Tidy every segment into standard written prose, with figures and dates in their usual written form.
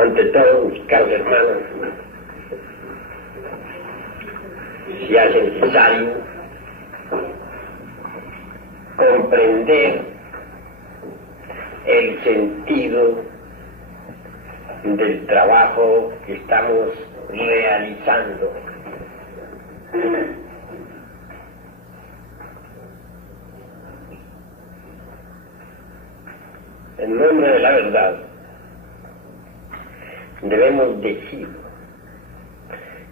Ante todo, mis caros hermanos, se hace necesario comprender el sentido del trabajo que estamos realizando. En nombre de la verdad, debemos decir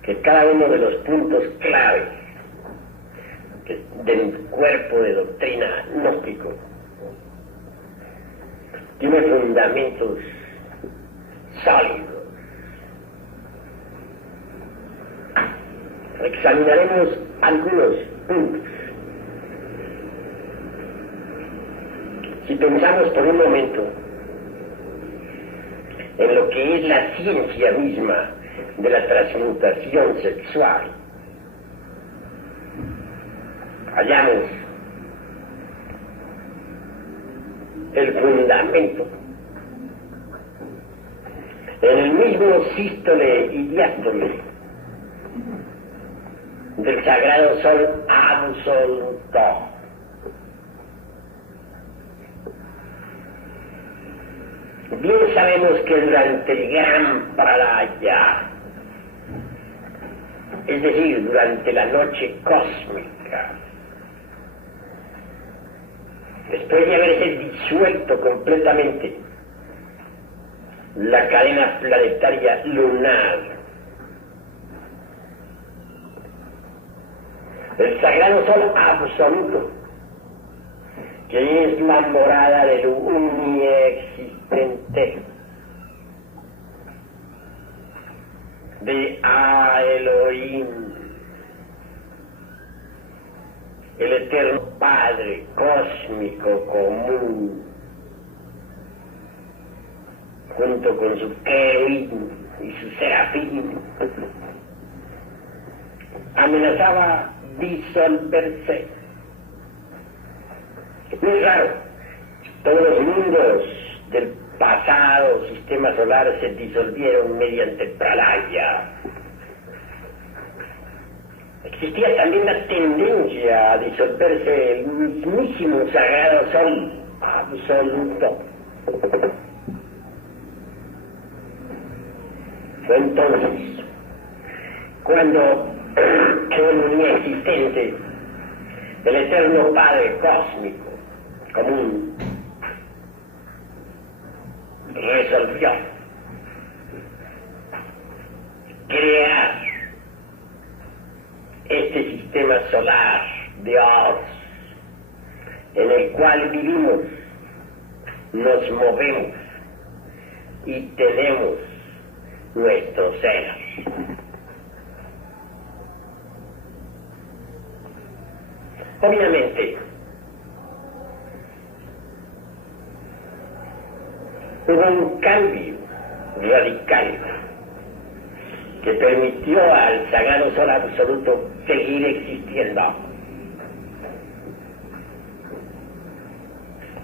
que cada uno de los puntos clave del cuerpo de doctrina gnóstico tiene fundamentos sólidos. Examinaremos algunos puntos. Si pensamos por un momento en lo que es la ciencia misma de la transmutación sexual, hallamos el fundamento en el mismo sístole y diástole del sagrado sol absoluto. Bien sabemos que durante el gran pralaya, es decir, durante la noche cósmica, después de haberse disuelto completamente la cadena planetaria lunar, el sagrado sol absoluto, que es la morada del uniexistente, de Elohim, el eterno Padre cósmico común, junto con su querubín y su serafín, amenazaba disolverse. Muy raro, todos los mundos del pasado sistema solar se disolvieron mediante el pralaya. Existía también la tendencia a disolverse el mismísimo sagrado sol absoluto. Fue entonces cuando el uniexistente, el eterno Padre cósmico común, resolvió crear este sistema solar de Oz, en el cual vivimos, nos movemos y tenemos nuestro ser. Obviamente, hubo un cambio radical que permitió al sagrado sol absoluto seguir existiendo.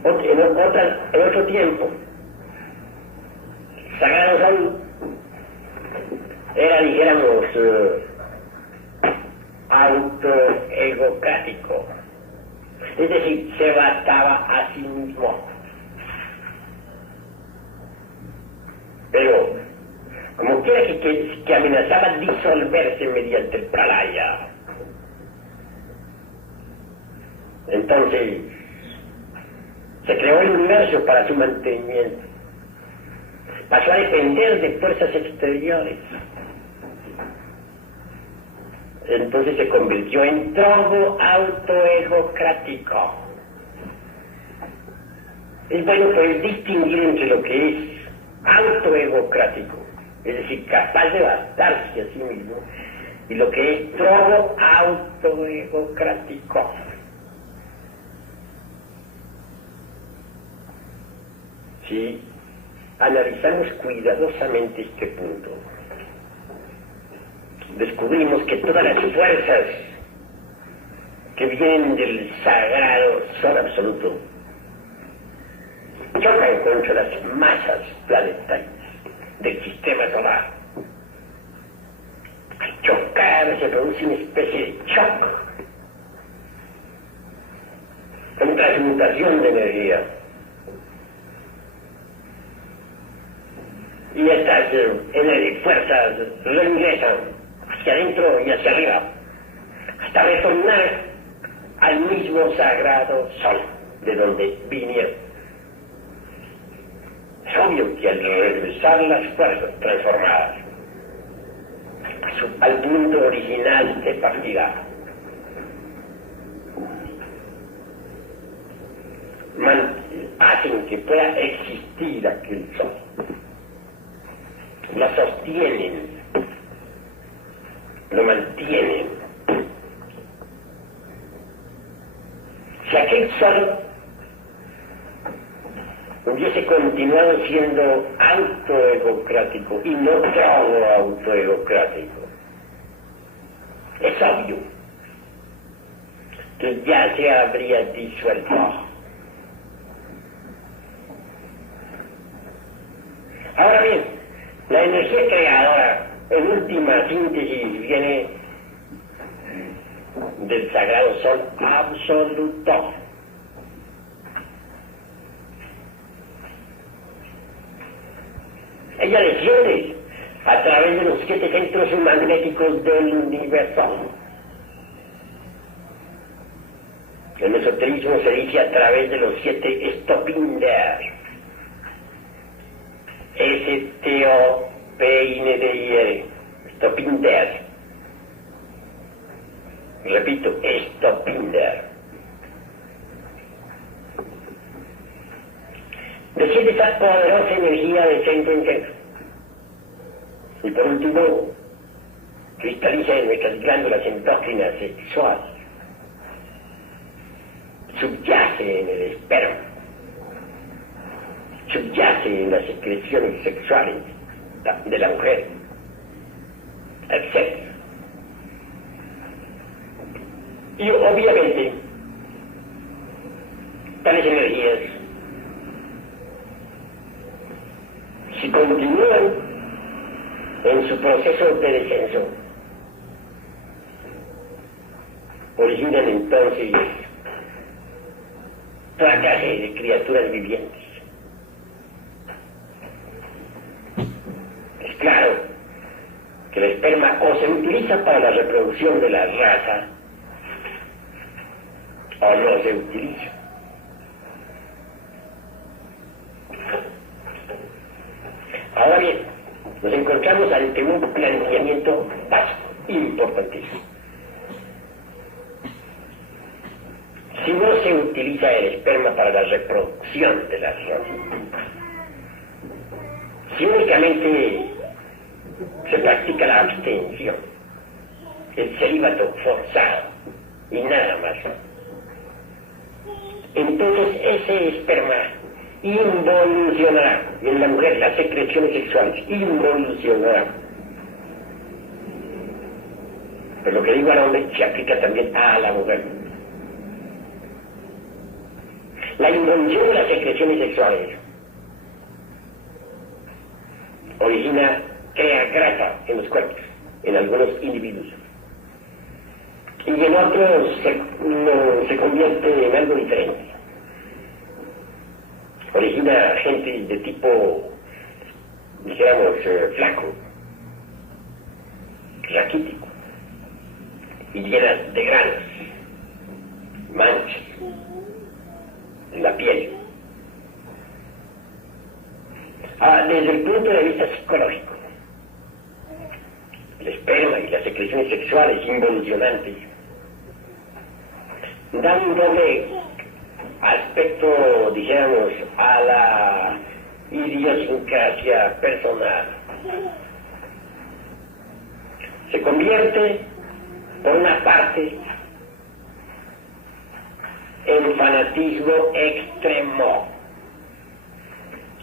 En otro tiempo, el sagrado sol era, dijéramos, autoegocrático, es decir, se bastaba a sí mismo. Pero, como quiera que amenazaba disolverse mediante el pralaya, entonces se creó el universo para su mantenimiento. Pasó a depender de fuerzas exteriores. Entonces se convirtió en todo autoegocrático. Es bueno poder distinguir entre lo que es autoegocrático, es decir, capaz de bastarse a sí mismo, y lo que es todo autoegocrático. Si analizamos cuidadosamente este punto, descubrimos que todas las fuerzas que vienen del sagrado sol absoluto chocan contra las masas planetarias, del sistema solar. Al chocar se produce una especie de shock, una transmutación de energía. Y estas fuerzas reingresan hacia adentro y hacia arriba, hasta retornar al mismo sagrado sol de donde vinieron. Es obvio que al regresar las fuerzas transformadas al punto original de partida, hacen que pueda existir aquel sol, lo sostienen, lo mantienen. Si aquel sol hubiese continuado siendo autoegocrático y no todo autoegocrático, es obvio que ya se habría disuelto. Ahora bien, la energía creadora, en última síntesis, viene del sagrado sol absoluto. Ella desciende a través de los 7 centros magnéticos del universo. El esoterismo se dice a través de los 7 Stopinder. S-T-O-P-I-N-D-I-R. Stopinder. Repito, Stopinder. Desciende esa poderosa energía de centro en centro. Y por último, cristaliza en nuestras glándulas endócrinas sexuales. Subyace en el esperma. Subyace en las secreciones sexuales de la mujer, etc. Y obviamente, tales energías, si continúan en su proceso de descenso, originan entonces toda clase de criaturas vivientes. Es claro que el esperma o se utiliza para la reproducción de la raza o no se utiliza. Ahora bien, nos encontramos ante un planteamiento básico, importantísimo. Si no se utiliza el esperma para la reproducción de la raza, si únicamente se practica la abstención, el celibato forzado y nada más, entonces ese esperma involucionará, y en la mujer las secreciones sexuales involucionarán. Pero lo que digo al hombre se aplica también a la mujer. La involución de las secreciones sexuales crea grasa en los cuerpos, en algunos individuos. Y en otros se convierte en algo diferente. Origina gente de tipo, dijéramos, flaco, raquítico, y llenas de granos, manchas en la piel. Desde el punto de vista psicológico, el esperma y las secreciones sexuales involucionantes dan un doble aspecto, dijéramos, a la idiosincrasia personal. Se convierte, por una parte, en fanatismo extremo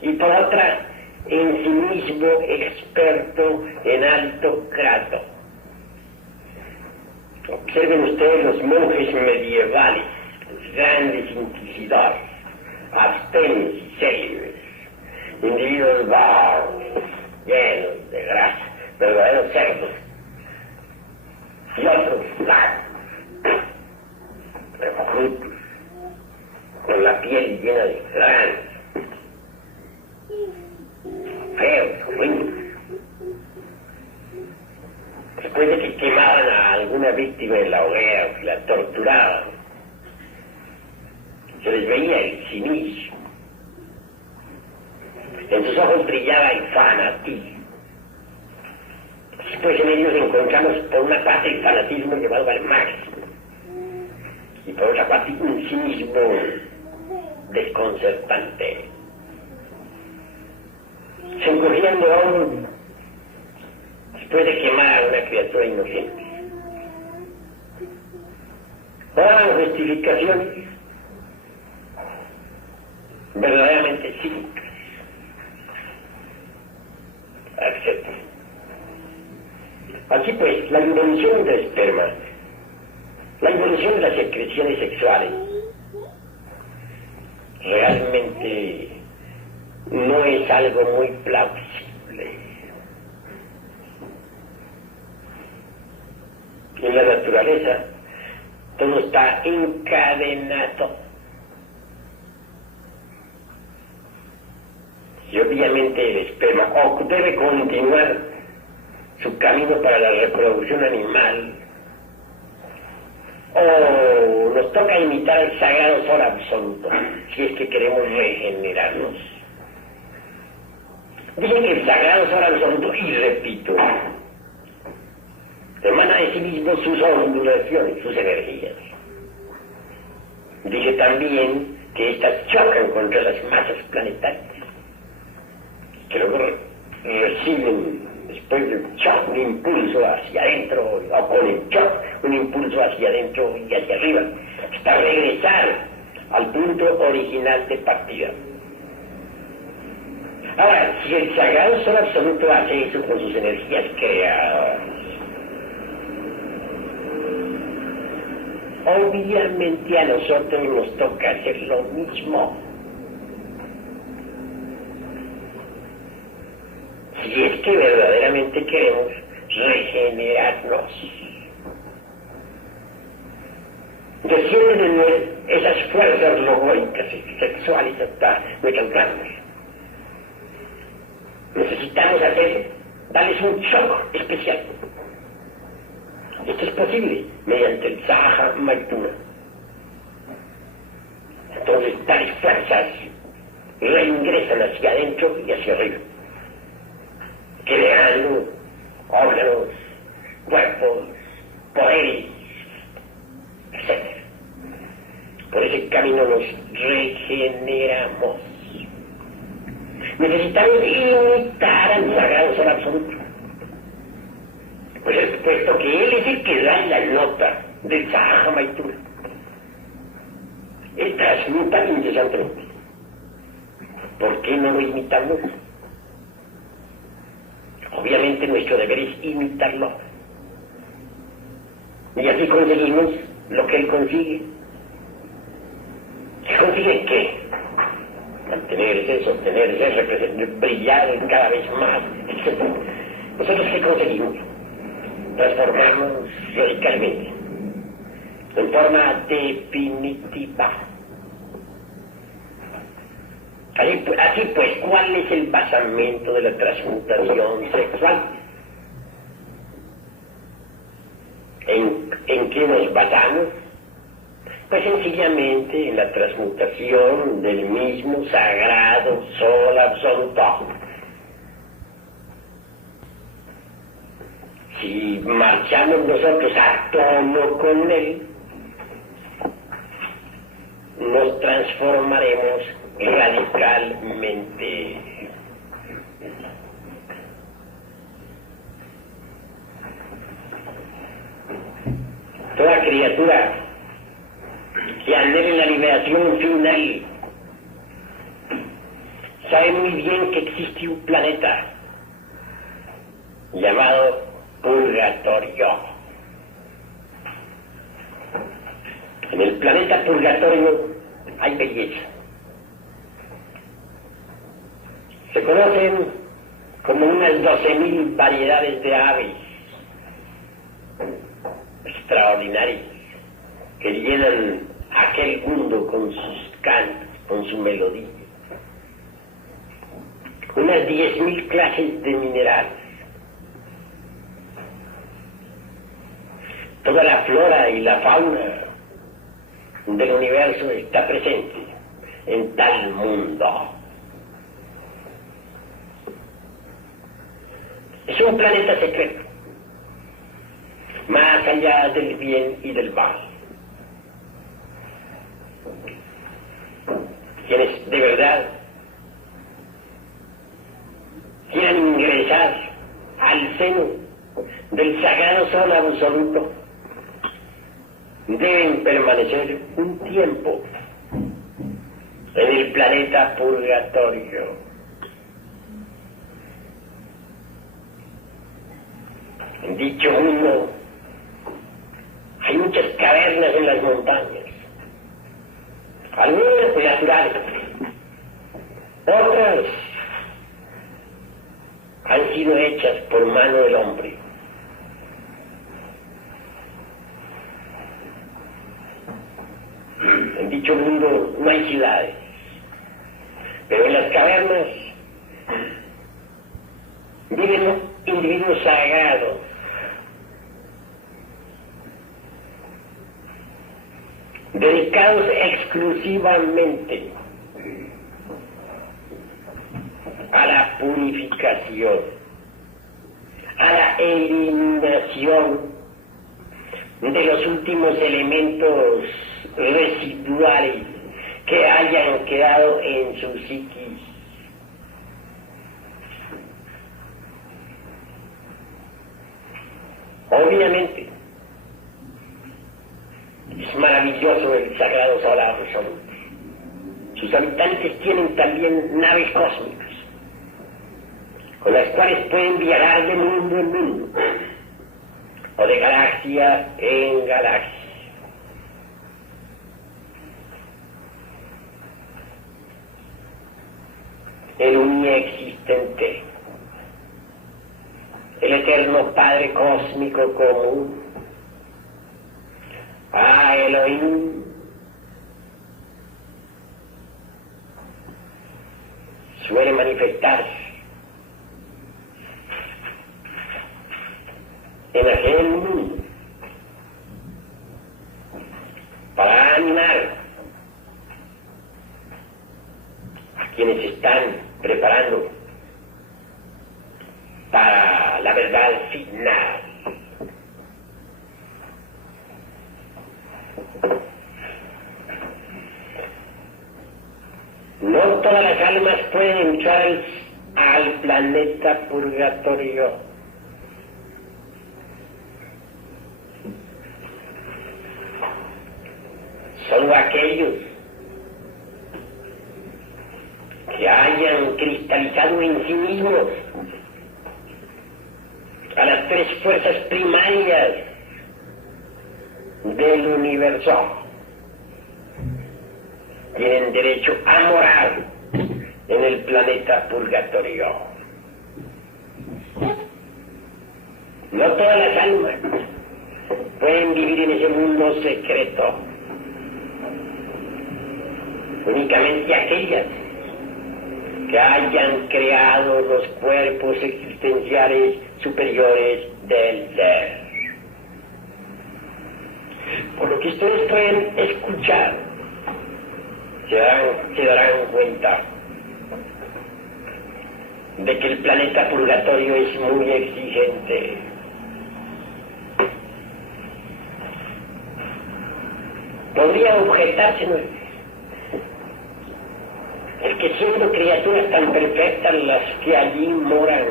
y por otra, en sí mismo experto en alto grado. Observen ustedes los monjes medievales, los grandes inquisidores, abstemios y célibes, individuos vagos, con la piel llena de granos, feos, horribles. Después de que quemaban a alguna víctima en la hoguera o que la torturaban, se les veía el cinismo. En sus ojos brillaba el fanatismo. Después en ellos encontramos por una parte el fanatismo llevado al máximo y por otra parte un cinismo desconcertante. Se encogían de hombros después de quemar a una criatura inocente. Daban justificaciones verdaderamente cínicas, etc. Así pues, la involución del esperma, la involución de las secreciones sexuales, realmente no es algo muy plausible. En la naturaleza todo está encadenado. Y obviamente el esperma o debe continuar su camino para la reproducción animal, o nos toca imitar el sagrado sol absoluto, si es que queremos regenerarnos. Dicen que el sagrado sol absoluto, y repito, emana de sí mismo sus ondulaciones, sus energías. Dice también que éstas chocan contra las masas planetarias, que luego reciben después del shock un impulso hacia adentro, o con el shock un impulso hacia adentro y hacia arriba, hasta regresar al punto original de partida. Ahora, si el sagrado sol absoluto hace eso con sus energías creadas, obviamente a nosotros nos toca hacer lo mismo. Si es que verdaderamente queremos regenerarnos. Descienden esas fuerzas logóicas y sexuales hasta nuestras glandas. Necesitamos darles un shock especial. Esto es posible mediante el Saha Maituna. Entonces, tales fuerzas reingresan hacia adentro y hacia arriba, creando órganos, cuerpos, poderes, etc. Por ese camino nos regeneramos. Necesitamos imitar al sagrado sol absoluto, pues puesto que él es el que da la nota del Saha Maituna. Él transmuta incesantemente. ¿Por qué no lo imitamos? Obviamente nuestro deber es imitarlo. Y así conseguimos lo que él consigue. ¿Se consigue qué? Mantenerse, sostenerse, brillar cada vez más, etc. ¿Nosotros qué conseguimos? Transformarnos radicalmente, en forma definitiva. Así pues, ¿cuál es el basamento de la transmutación sexual? ¿En qué nos basamos? Pues sencillamente en la transmutación del mismo sagrado sol absoluto. Si marchamos nosotros a tono con él, nos transformaremos radicalmente. Toda criatura que anhele la liberación final sabe muy bien que existe un planeta llamado purgatorio. En el planeta purgatorio hay belleza. Se conocen como unas 12.000 variedades de aves extraordinarias que llenan aquel mundo con sus cantos. con su melodía. Unas 10.000 clases de minerales. Toda la flora y la fauna del universo está presente en tal mundo. Es un planeta secreto, más allá del bien y del mal. Quienes de verdad quieran ingresar al seno del sagrado sol absoluto deben permanecer un tiempo en el planeta purgatorio. En dicho mundo hay muchas cavernas en las montañas, algunas naturales, otras han sido hechas por mano del hombre. En dicho mundo no hay ciudades, pero en las cavernas viven individuos sagrados, dedicados exclusivamente a la purificación, a la eliminación de los últimos elementos residuales que hayan quedado en su psiquis. Obviamente, es maravilloso el sagrado sol absoluto. Sus habitantes tienen también naves cósmicas, con las cuales pueden viajar de mundo en mundo, o de galaxia en galaxia. El uniexistente, el eterno Padre cósmico común, a Elohim, suele manifestarse en aquel mundo para animar a quienes están preparando para la verdad final. No todas las almas pueden entrar al planeta purgatorio. Solo aquellos que hayan cristalizado en sí mismos a las tres fuerzas primarias del universo tienen derecho a morar en el planeta purgatorio. No todas las almas pueden vivir en ese mundo secreto, únicamente aquellas que hayan creado los cuerpos existenciales superiores del ser. Por lo que ustedes pueden escuchar, se darán cuenta de que el planeta purgatorio es muy exigente. Podría objetarse, ¿no?, el que siendo criaturas tan perfectas las que allí moran,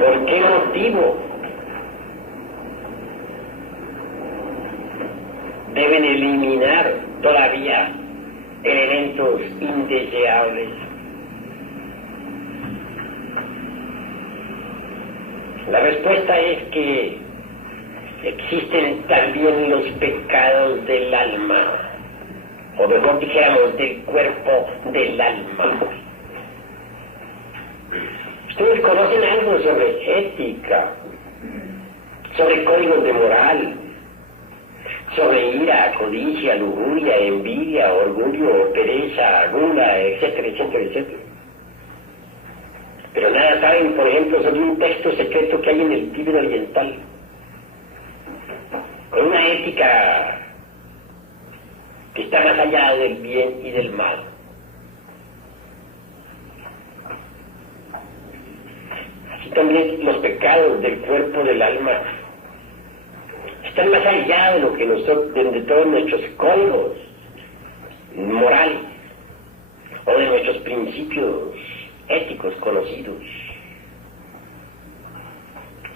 ¿por qué motivo deben eliminar todavía elementos indeseables? La respuesta es que existen también los pecados del alma, o mejor dijéramos, del cuerpo del alma. Ustedes conocen algo sobre ética, sobre códigos de moral, sobre ira, codicia, lujuria, envidia, orgullo, pereza, gula, etcétera, etcétera, etcétera. Pero nada saben, por ejemplo, sobre un texto secreto que hay en el Tíbet oriental, con una ética que está más allá del bien y del mal. Así también los pecados del cuerpo, del alma, están más allá de lo que nosotros, de todos nuestros códigos morales o de nuestros principios éticos conocidos.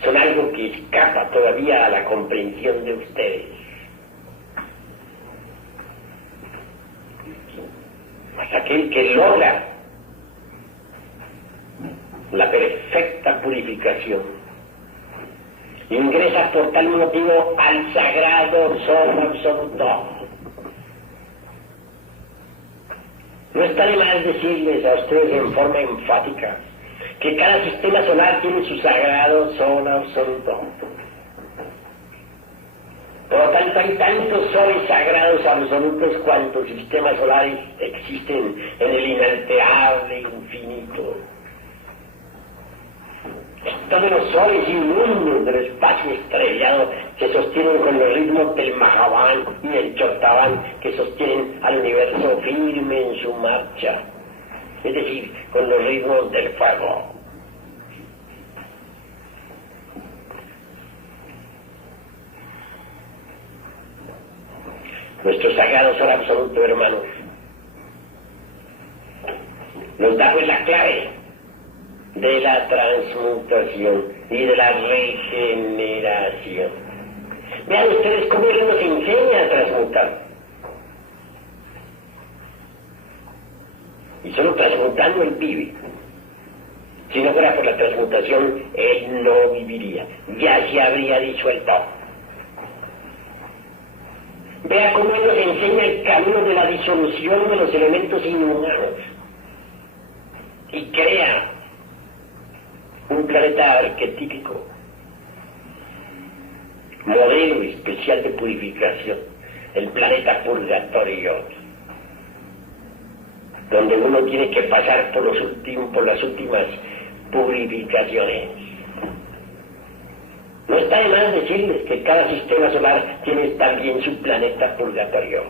Son algo que escapa todavía a la comprensión de ustedes. Hasta aquel que logra la perfecta purificación ingresa por tal motivo al sagrado sol absoluto. No está de más decirles a ustedes en forma enfática que cada sistema solar tiene su sagrado sol absoluto. Por lo tanto, hay tantos soles sagrados absolutos cuantos sistemas solares existen en el inalterable infinito. Todos los soles inmundos del espacio estrellado se sostienen con los ritmos del Mahaván y del Chortaván, que sostienen al universo firme en su marcha, es decir, con los ritmos del fuego. Nuestro sagrado sol absoluto, hermanos, nos da pues la clave de la transmutación y de la regeneración. Vean ustedes cómo Él nos enseña a transmutar. Y solo transmutando Él vive. Si no fuera por la transmutación, Él no viviría. Ya se habría disuelto. Vea cómo Él nos enseña el camino de la disolución de los elementos inhumanos. Y crea un planeta arquetípico, modelo especial de purificación, el planeta purgatorio, donde uno tiene que pasar por las últimas purificaciones. No está de más decirles que cada sistema solar tiene también su planeta purgatorio.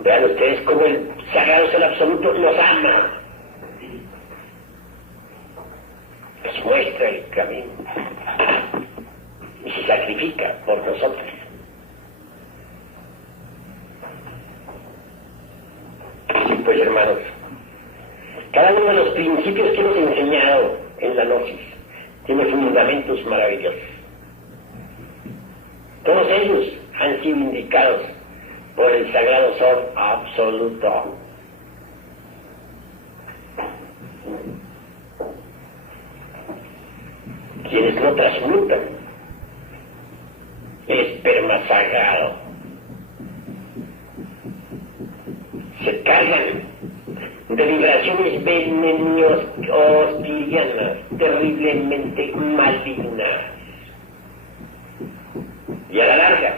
Vean ustedes cómo el sagrado sol absoluto nos ama. Nos muestra el camino. Y se sacrifica por nosotros. Sí, pues hermanos, cada uno de los principios que hemos enseñado en la Gnosis tiene fundamentos maravillosos. Todos ellos han sido indicados por el sagrado sol absoluto. Quienes no transmutan el esperma sagrado se cargan de vibraciones venenoso-ostilianas terriblemente malignas, y a la larga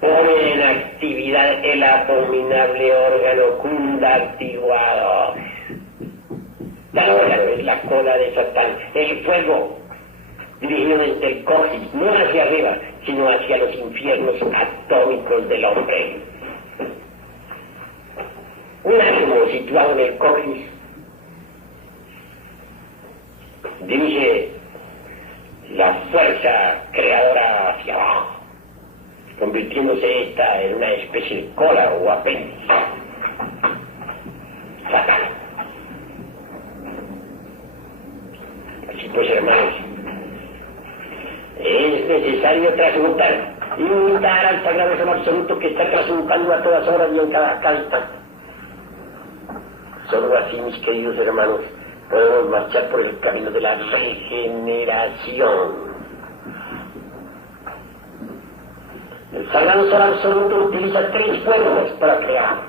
pone en actividad el abominable órgano cundartiguado. Tal órgano es la cola de Satán, el fuego dirigido desde el coxis, no hacia arriba, sino hacia los infiernos atómicos del hombre. Un átomo situado en el coxis dirige la fuerza creadora hacia abajo, convirtiéndose esta en una especie de cola o apéndice fatal. Así pues, hermanos, es necesario transmutar, imitar al sagrado sol absoluto que está transmutando a todas horas y en cada instante. Solo así, mis queridos hermanos, podemos marchar por el camino de la regeneración. El sagrado sol absoluto utiliza tres fuerzas para crear.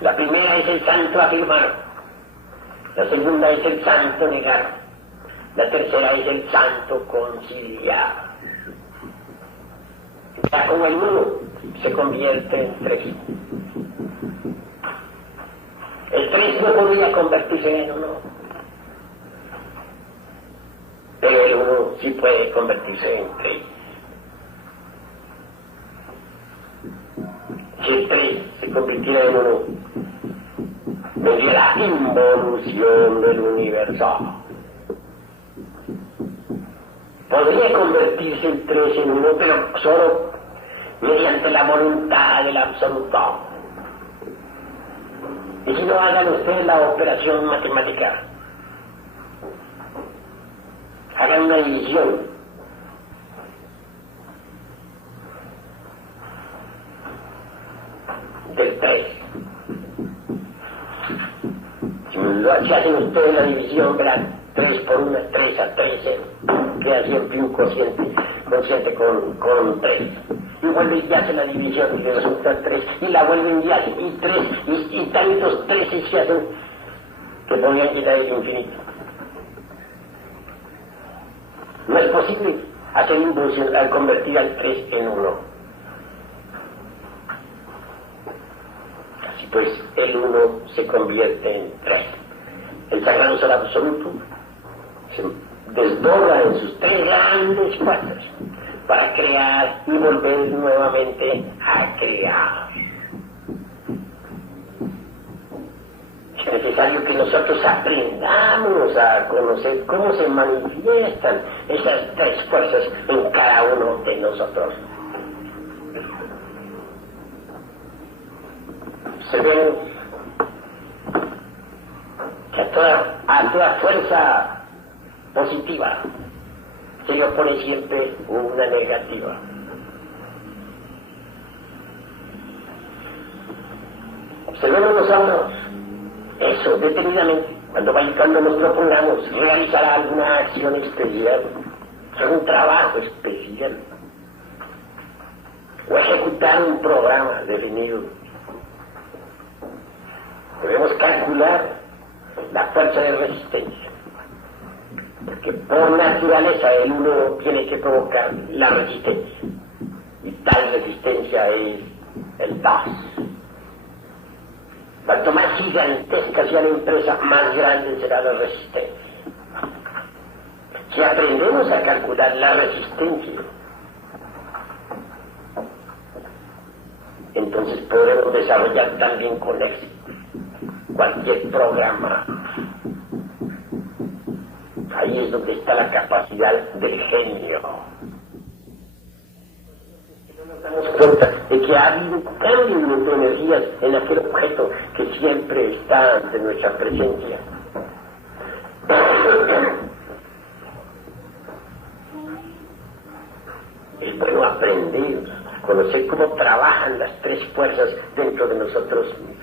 La primera es el santo afirmar, la segunda es el santo negar, La tercera es el santo conciliar. Ya como el uno se convierte en tres. El tres no podría convertirse en uno, pero el uno sí puede convertirse en tres. Si el tres se convirtiera en uno, vendría la involución del universo. Podría convertirse el tres en uno, pero solo mediante la voluntad del absoluto. Y si no, hagan ustedes la operación matemática, hagan una división. Del 3. Si hacen ustedes la división, verán, 3 por 1 es 3 a 13, queda siempre un consciente con 3. Y vuelven y hacen la división y le resulta 3, y la vuelven y hacen, y 3, y tantos 13 se hacen que podrían quitar el infinito. No es posible hacer involución al convertir al 3 en 1. Pues el uno se convierte en tres. El sagrado ser absoluto se desborda en sus tres grandes fuerzas para crear y volver nuevamente a crear. Es necesario que nosotros aprendamos a conocer cómo se manifiestan esas tres fuerzas en cada uno de nosotros. Se ve que a toda fuerza positiva se le opone siempre una negativa. Observemos nosotros eso detenidamente cuando nos propongamos realizar alguna acción especial, algún trabajo especial o ejecutar un programa definido. Debemos calcular la fuerza de resistencia, porque por naturaleza el uno tiene que provocar la resistencia, y tal resistencia es el 2. Cuanto más gigantesca sea la empresa, más grande será la resistencia. Si aprendemos a calcular la resistencia, entonces podremos desarrollar también con éxito cualquier programa. Ahí es donde está la capacidad del genio. No nos damos cuenta de que ha habido un cambio de energías en aquel objeto que siempre está ante nuestra presencia. Es bueno aprender a conocer cómo trabajan las tres fuerzas dentro de nosotros mismos.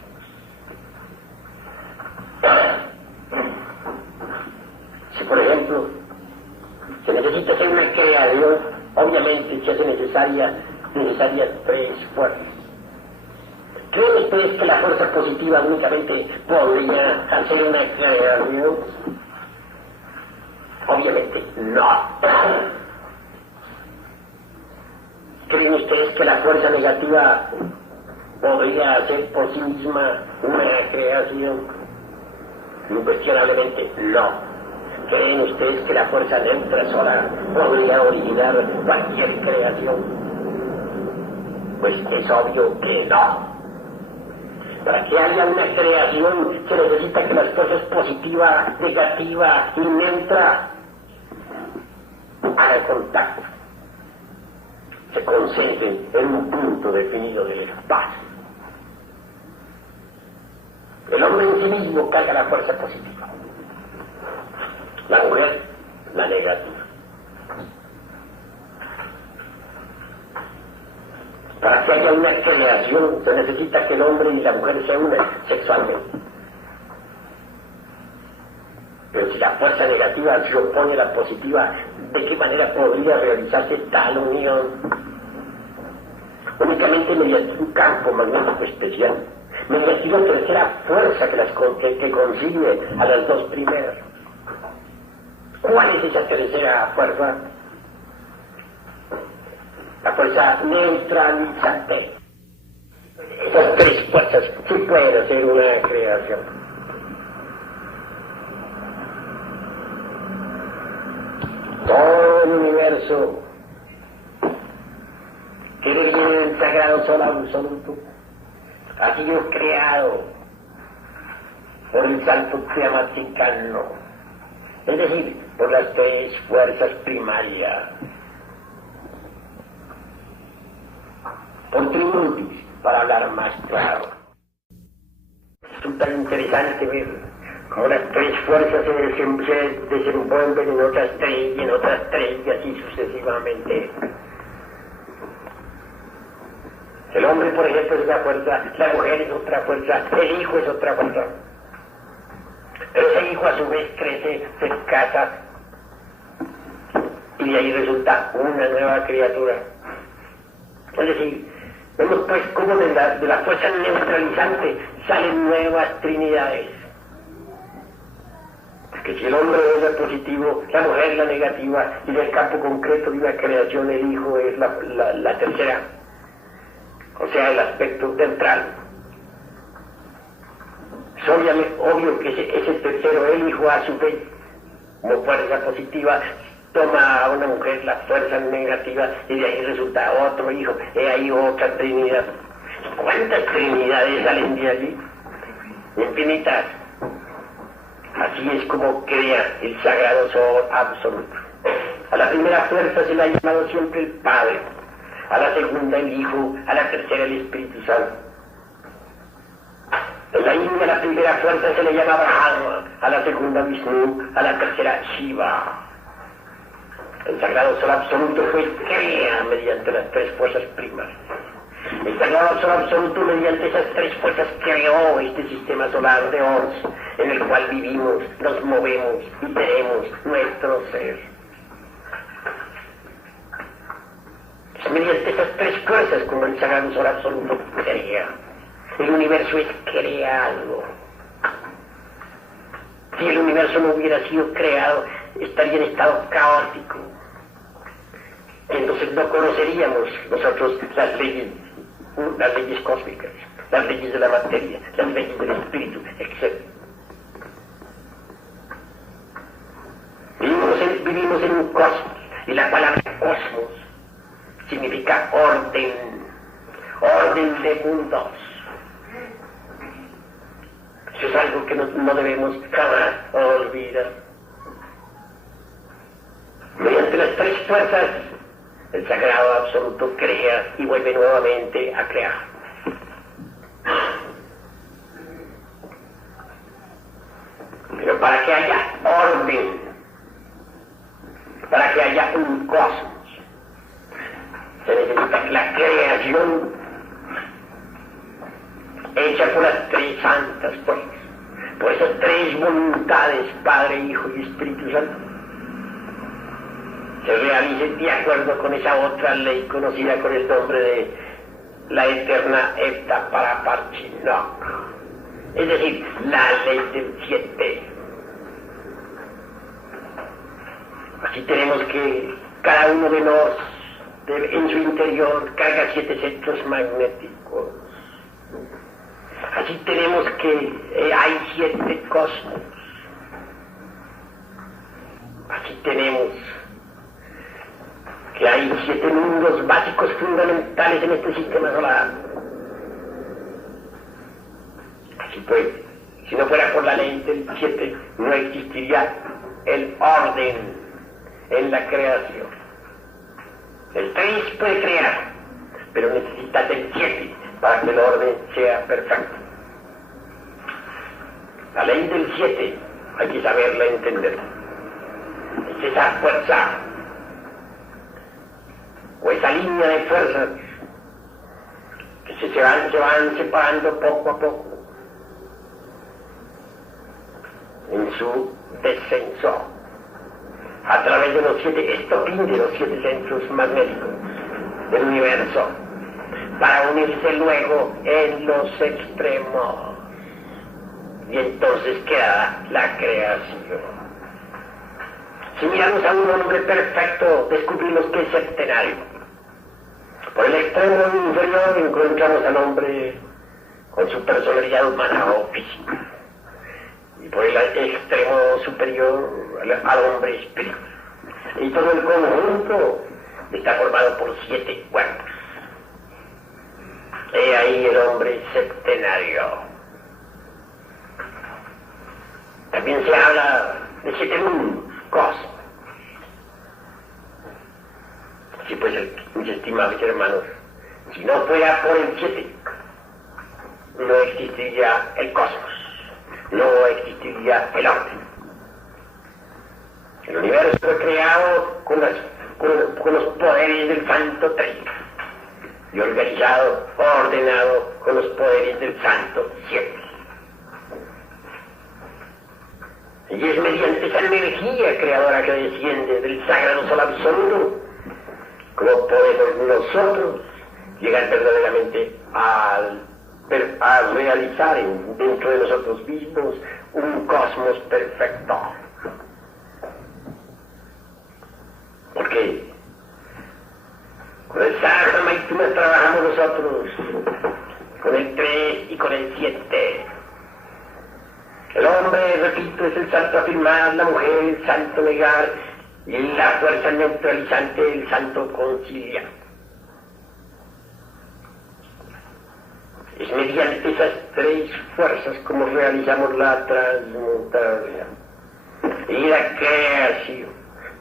Si por ejemplo se necesita hacer una creación, obviamente se hace necesarias tres fuerzas. ¿Creen ustedes que la fuerza positiva únicamente podría hacer una creación? Obviamente no. ¿Creen ustedes que la fuerza negativa podría hacer por sí misma una creación? Incuestionablemente no. ¿Creen ustedes que la fuerza neutra sola podría originar cualquier creación? Pues es obvio que no. Para que haya una creación se necesita que las fuerzas positiva, negativa y neutra hagan contacto, se concentren en un punto definido del espacio. El hombre en sí mismo carga la fuerza positiva, la mujer la negativa. Para que haya una creación se necesita que el hombre y la mujer se unan sexualmente. Pero si la fuerza negativa se opone a la positiva, ¿de qué manera podría realizarse tal unión? Únicamente mediante un campo magnético especial, mediante una tercera fuerza que consigue a las dos primeras. ¿Cuál es esa tercera fuerza? La fuerza neutralizante. Esas tres fuerzas sí pueden hacer una creación. Todo el universo que viene del sagrado sol absoluto ha sido creado por el Santo Tiamatzicano, es decir, por las tres fuerzas primarias, por Trimurtis, para hablar más claro. Resulta interesante ver cómo las tres fuerzas se desenvuelven en otras tres y en otras tres y así sucesivamente. El hombre, por ejemplo, es una fuerza, la mujer es otra fuerza, el hijo es otra fuerza. Pero ese hijo a su vez crece, se casa y de ahí resulta una nueva criatura. Es decir, vemos pues cómo de la fuerza neutralizante salen nuevas trinidades. Porque si el hombre es el positivo, la mujer es la negativa, y del campo concreto de la creación el hijo es la tercera, o sea, el aspecto neutral. Es obvio que ese tercero, el hijo, a su vez, como fuerza positiva, toma a una mujer la fuerza negativa y de ahí resulta otro hijo, y ahí otra trinidad. ¿Cuántas trinidades salen de allí? Infinitas. Así es como crea el sagrado sol absoluto. A la primera fuerza se le ha llamado siempre el Padre, a la segunda el Hijo, a la tercera el Espíritu Santo. En la India a la primera fuerza se le llamaba Brahma, a la segunda Vishnu, a la tercera Shiva. El sagrado sol absoluto fue creado mediante las tres fuerzas primas. El sagrado sol absoluto mediante esas tres fuerzas creó este sistema solar de Ors, en el cual vivimos, nos movemos y tenemos nuestro ser. Es mediante esas tres fuerzas como el sagrado sol absoluto crea. El universo es creado. Si el universo no hubiera sido creado, estaría en estado caótico. Entonces no conoceríamos nosotros las leyes cósmicas, las leyes de la materia, las leyes del espíritu, etc. Vivimos en un cosmos, y la palabra cosmos significa orden, orden de mundos. Eso es algo que no debemos jamás olvidar. Mediante las tres fuerzas, el sagrado absoluto crea y vuelve nuevamente a crear. Pero para que haya orden, para que haya un cosmos, se necesita la creación hecha por las tres santas fuerzas, por esas tres voluntades, Padre, Hijo y Espíritu Santo, se realice de acuerdo con esa otra ley conocida con el nombre de la eterna Hepta Paraparchinok, es decir, la ley del 7. Así tenemos que cada uno de nosotros en su interior carga 7 centros magnéticos. Así tenemos que hay 7 cosmos. Así tenemos que hay 7 mundos básicos fundamentales en este sistema solar. Así pues, si no fuera por la ley del 7, no existiría el orden en la creación. El 3 puede crear, pero necesita del 7 para que el orden sea perfecto. La ley del 7 hay que saberla entender. Es esa fuerza, o esa línea de fuerzas que se van separando poco a poco en su descenso a través de los 7 estopín de los 7 centros magnéticos del universo, para unirse luego en los extremos, y entonces queda la creación. Si miramos a un hombre perfecto, descubrimos que es septenario. Por el extremo inferior encontramos al hombre con su personalidad humana o física. Y por el extremo superior al hombre espiritual. Y todo el conjunto está formado por 7 cuerpos. He ahí el hombre septenario. También se habla de 7 mundos, cosmos. Sí, pues, mis estimados hermanos, si no fuera por el 7, no existiría el cosmos, no existiría el orden. El universo fue creado con los poderes del Santo Trino y organizado, ordenado con los poderes del Santo 7. Y es mediante esa energía creadora que desciende del Sagrado Sol Absoluto como podemos nosotros llegar verdaderamente a realizar dentro de nosotros mismos un cosmos perfecto. Porque con el Sagrado Maituna trabajamos nosotros, con el 3 y con el 7. El hombre, repito, es el santo afirmar, la mujer el santo negar, y la fuerza neutralizante el santo conciliar. Es mediante esas 3 fuerzas como realizamos la transmutación y la creación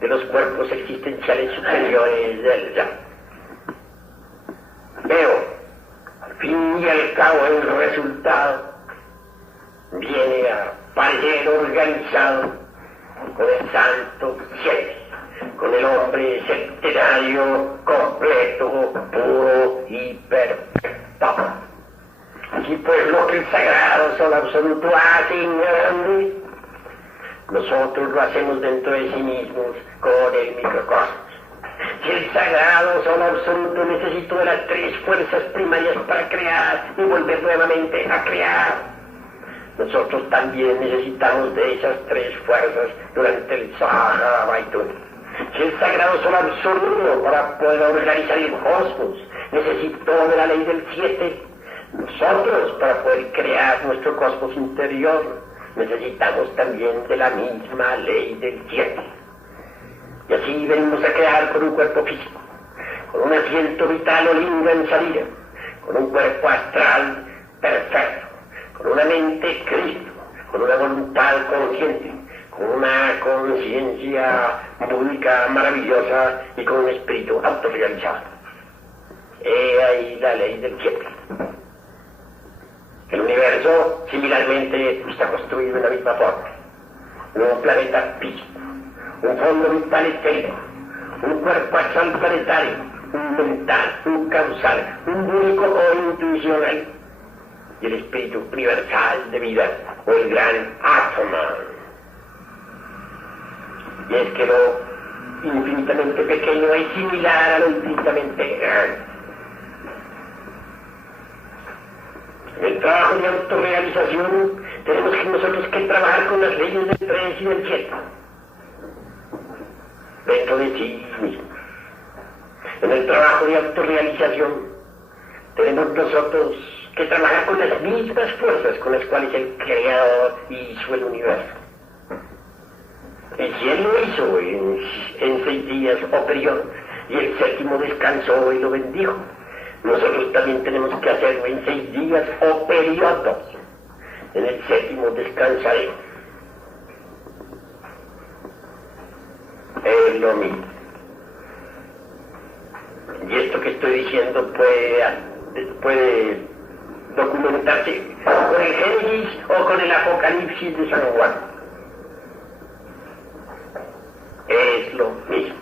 de los cuerpos existenciales superiores del ya. Pero, al fin y al cabo, el resultado viene a parecer organizado con el Santo 7, con el hombre septenario, completo, puro y perfecto. Aquí pues lo que el Sagrado Sol Absoluto hace en grande, nosotros lo hacemos dentro de sí mismos con el microcosmos. Si el Sagrado Sol Absoluto necesitó de las 3 fuerzas primarias para crear y volver nuevamente a crear, nosotros también necesitamos de esas 3 fuerzas durante el Sahara Maituna. Si el Sagrado Sol Absoluto, para poder organizar el cosmos, necesitó de la ley del 7, nosotros, para poder crear nuestro cosmos interior, necesitamos también de la misma ley del 7. Y así venimos a crear con un cuerpo físico, con un asiento vital o lingua en salida, con un cuerpo astral perfecto, con una mente Cristo, con una voluntad consciente, con una conciencia búdica maravillosa y con un espíritu autorrealizado. He ahí la ley del 7. El universo, similarmente, está construido en la misma forma. Un planeta físico, un fondo vital etérico, un cuerpo astral planetario, un mental, un causal, un único o intuicional, y el espíritu universal de vida, o el gran Atman. Y es que lo infinitamente pequeño es similar a lo infinitamente grande. En el trabajo de autorrealización tenemos que nosotros que trabajar con las leyes del 3 y del 7 dentro de sí mismos. En el trabajo de autorrealización tenemos nosotros que trabajar con las mismas fuerzas con las cuales el Creador hizo el universo. Y si Él lo hizo en 6 días o periodos, y el 7º descansó y lo bendijo, nosotros también tenemos que hacerlo en 6 días o periodos. En el 7º descansaremos. Es lo mismo. Y esto que estoy diciendo puede documentarse con el Génesis o con el Apocalipsis de San Juan. Es lo mismo.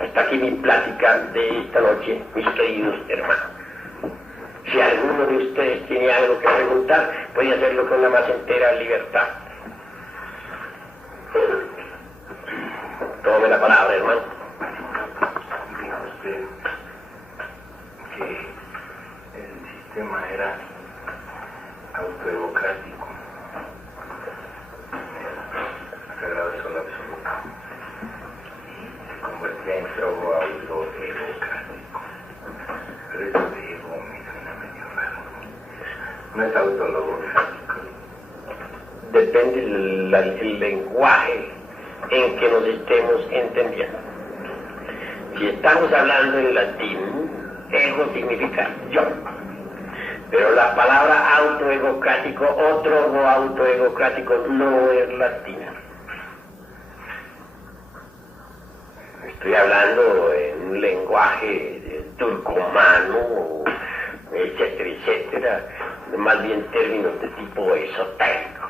Hasta aquí mi plática de esta noche, mis queridos hermanos. Si alguno de ustedes tiene algo que preguntar, puede hacerlo con la más entera libertad. Tome la palabra, hermano. Dijo usted que el sistema era autodemocrático, el Sagrado Sol Absoluto. centro autoegocrático. Pero eso de ego me suena medio raro. No es autologocrático. Depende el lenguaje en que nos estemos entendiendo. Si estamos hablando en latín, ego significa yo. Pero la palabra autoegocrático, otro autoegocrático, no es latina. Estoy hablando en un lenguaje turcomano, etcétera, etcétera, más bien términos de tipo esotérico,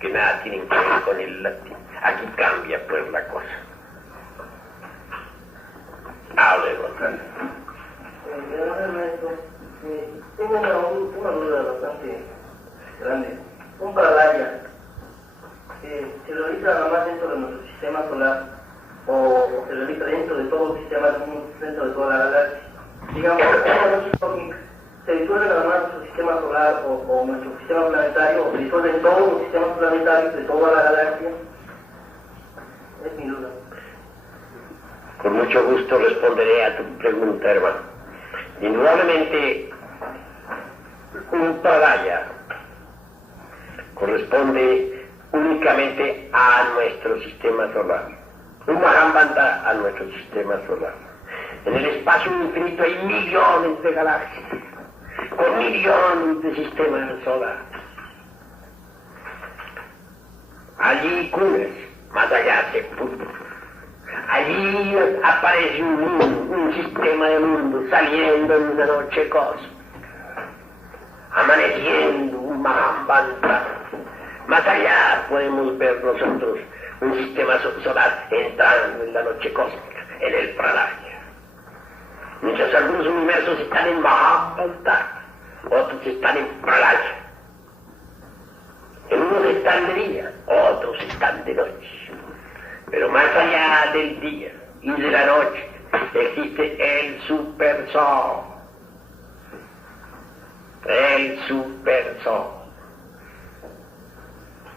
que nada tienen que ver con el latín. Aquí cambia pues la cosa. Hable, Gonzalo. Tengo una duda bastante grande. Un Pralaya, ¿se realiza nada más dentro de nuestro sistema solar o se realiza dentro de todo el sistema, dentro de toda la galaxia? Digamos, ¿se disuelve nada más nuestro sistema solar o nuestro sistema planetario o se disuelven todos los sistemas planetarios de toda la galaxia? Es mi duda. Con mucho gusto responderé a tu pregunta, hermano. Indudablemente, un Pralaya corresponde únicamente a nuestro sistema solar. Un Mahambandha a nuestro sistema solar. En el espacio infinito hay millones de galaxias, con millones de sistemas solares. Allí cunes, más allá se allí aparece un sistema de mundo saliendo en una noche cósmica, amaneciendo un Mahambandha. Más allá podemos ver nosotros un sistema solar entrando en la noche cósmica, en el Pralaya. Muchos algunos universos están en Mahambandha, otros están en Pralaya. En unos están de día, otros están de noche. Pero más allá del día y de la noche existe el supersol. El supersol.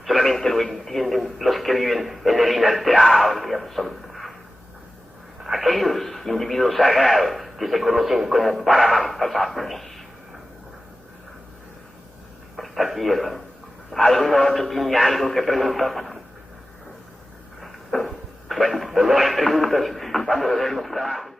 Solamente lo entienden los que viven en el inalterable absoluto. Aquellos individuos sagrados que se conocen como Paramantasatmas. Hasta aquí, hermano. ¿Algún otro tiene algo que preguntar? Bueno, pues no hay preguntas, vamos a hacer los trabajos.